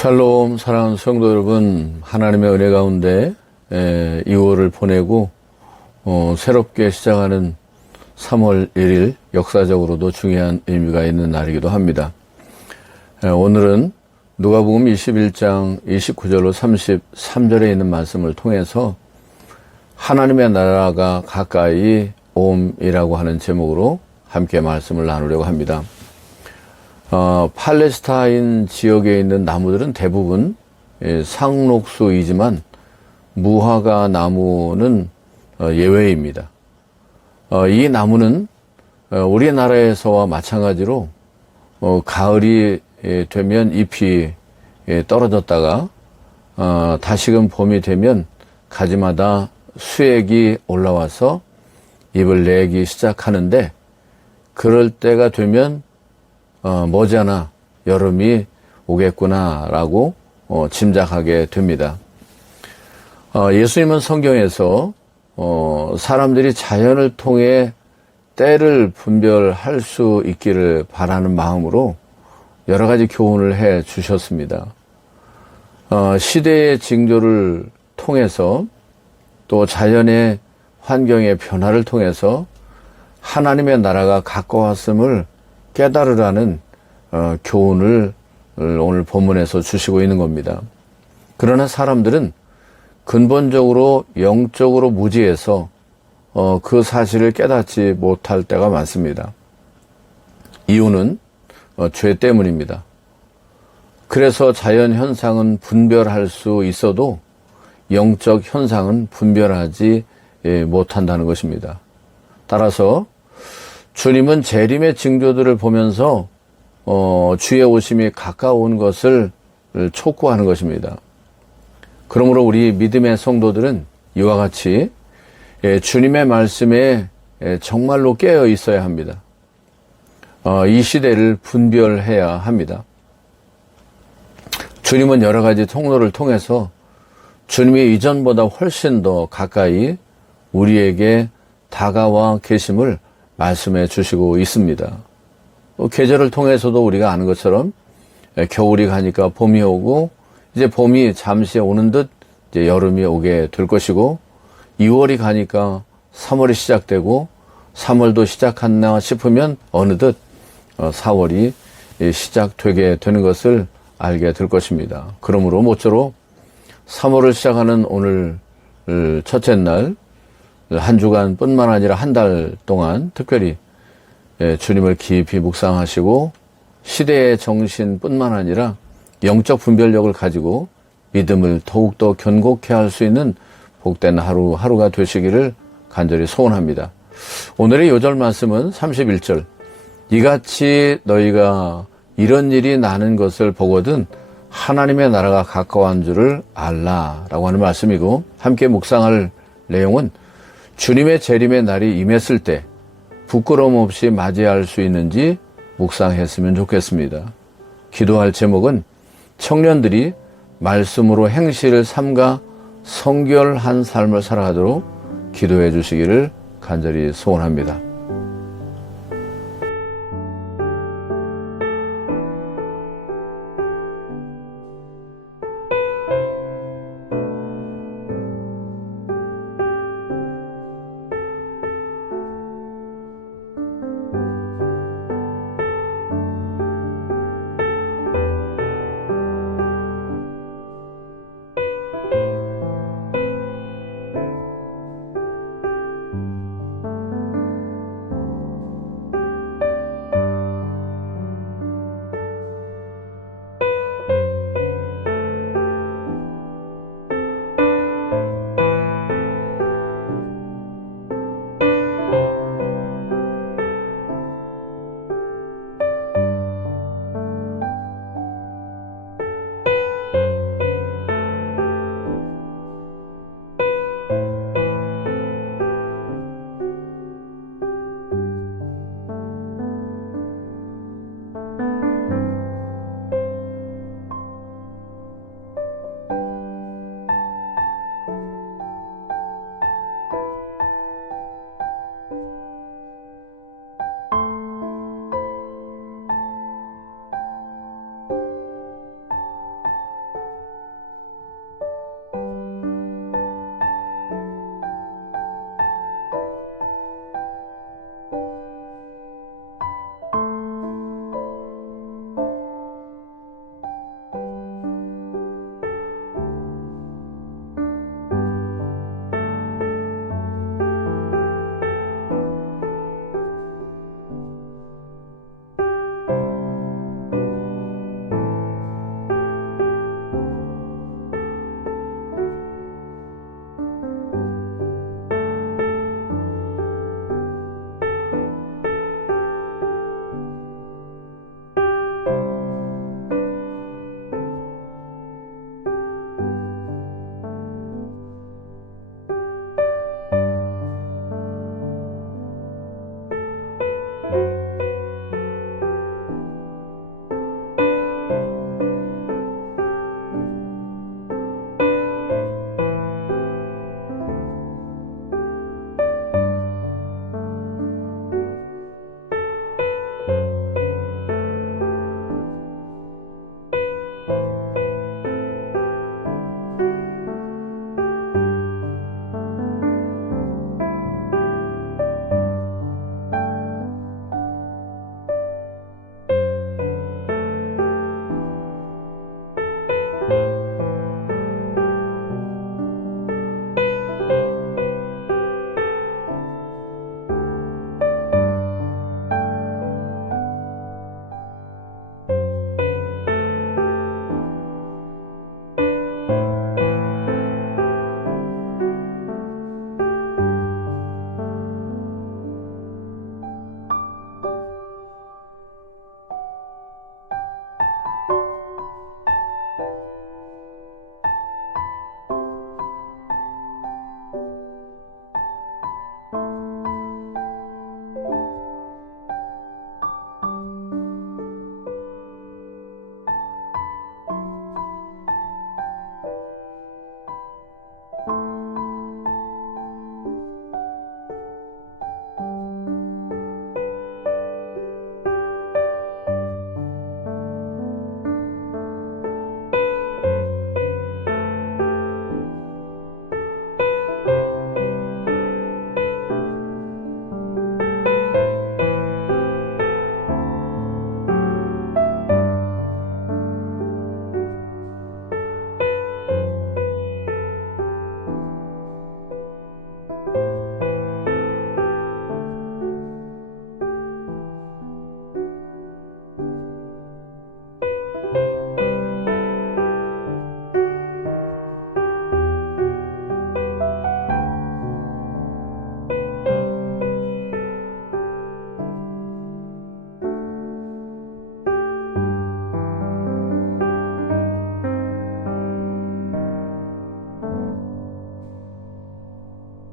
샬롬, 사랑하는 성도 여러분, 하나님의 은혜 가운데 2월을 보내고 새롭게 시작하는 3월 1일 역사적으로도 중요한 의미가 있는 날이기도 합니다. 오늘은 누가복음 21장 29절로 33절에 있는 말씀을 통해서 하나님의 나라가 가까이 옴이라고 하는 제목으로 함께 말씀을 나누려고 합니다. 팔레스타인 지역에 있는 나무들은 대부분 상록수이지만 무화과 나무는 예외입니다. 이 나무는 우리나라에서와 마찬가지로 가을이 되면 잎이 떨어졌다가 다시금 봄이 되면 가지마다 수액이 올라와서 잎을 내기 시작하는데, 그럴 때가 되면 머지않아 여름이 오겠구나라고 짐작하게 됩니다. 예수님은 성경에서 사람들이 자연을 통해 때를 분별할 수 있기를 바라는 마음으로 여러 가지 교훈을 해 주셨습니다. 시대의 징조를 통해서 또 자연의 환경의 변화를 통해서 하나님의 나라가 가까웠음을 깨달으라는 교훈을 오늘 본문에서 주시고 있는 겁니다. 그러나 사람들은 근본적으로 영적으로 무지해서 그 사실을 깨닫지 못할 때가 많습니다. 이유는 죄 때문입니다. 그래서 자연 현상은 분별할 수 있어도 영적 현상은 분별하지 못한다는 것입니다. 따라서 주님은 재림의 징조들을 보면서 주의 오심이 가까운 것을 촉구하는 것입니다. 그러므로 우리 믿음의 성도들은 이와 같이 주님의 말씀에 정말로 깨어 있어야 합니다. 이 시대를 분별해야 합니다. 주님은 여러 가지 통로를 통해서 주님이 이전보다 훨씬 더 가까이 우리에게 다가와 계심을 말씀해 주시고 있습니다. 계절을 통해서도 우리가 아는 것처럼 겨울이 가니까 봄이 오고, 이제 봄이 잠시 오는 듯 이제 여름이 오게 될 것이고, 2월이 가니까 3월이 시작되고, 3월도 시작했나 싶으면 어느덧 4월이 시작되게 되는 것을 알게 될 것입니다. 그러므로 모쪼록 3월을 시작하는 오늘 첫째 날, 한 주간 뿐만 아니라 한 달 동안 특별히 주님을 깊이 묵상하시고 시대의 정신뿐만 아니라 영적 분별력을 가지고 믿음을 더욱더 견고케 할 수 있는 복된 하루가 되시기를 간절히 소원합니다. 오늘의 요절 말씀은 31절, 이같이 너희가 이런 일이 나는 것을 보거든 하나님의 나라가 가까운 줄을 알라라고 하는 말씀이고, 함께 묵상할 내용은 주님의 재림의 날이 임했을 때 부끄러움 없이 맞이할 수 있는지 묵상했으면 좋겠습니다. 기도할 제목은 청년들이 말씀으로 행실을 삼가 성결한 삶을 살아가도록 기도해 주시기를 간절히 소원합니다.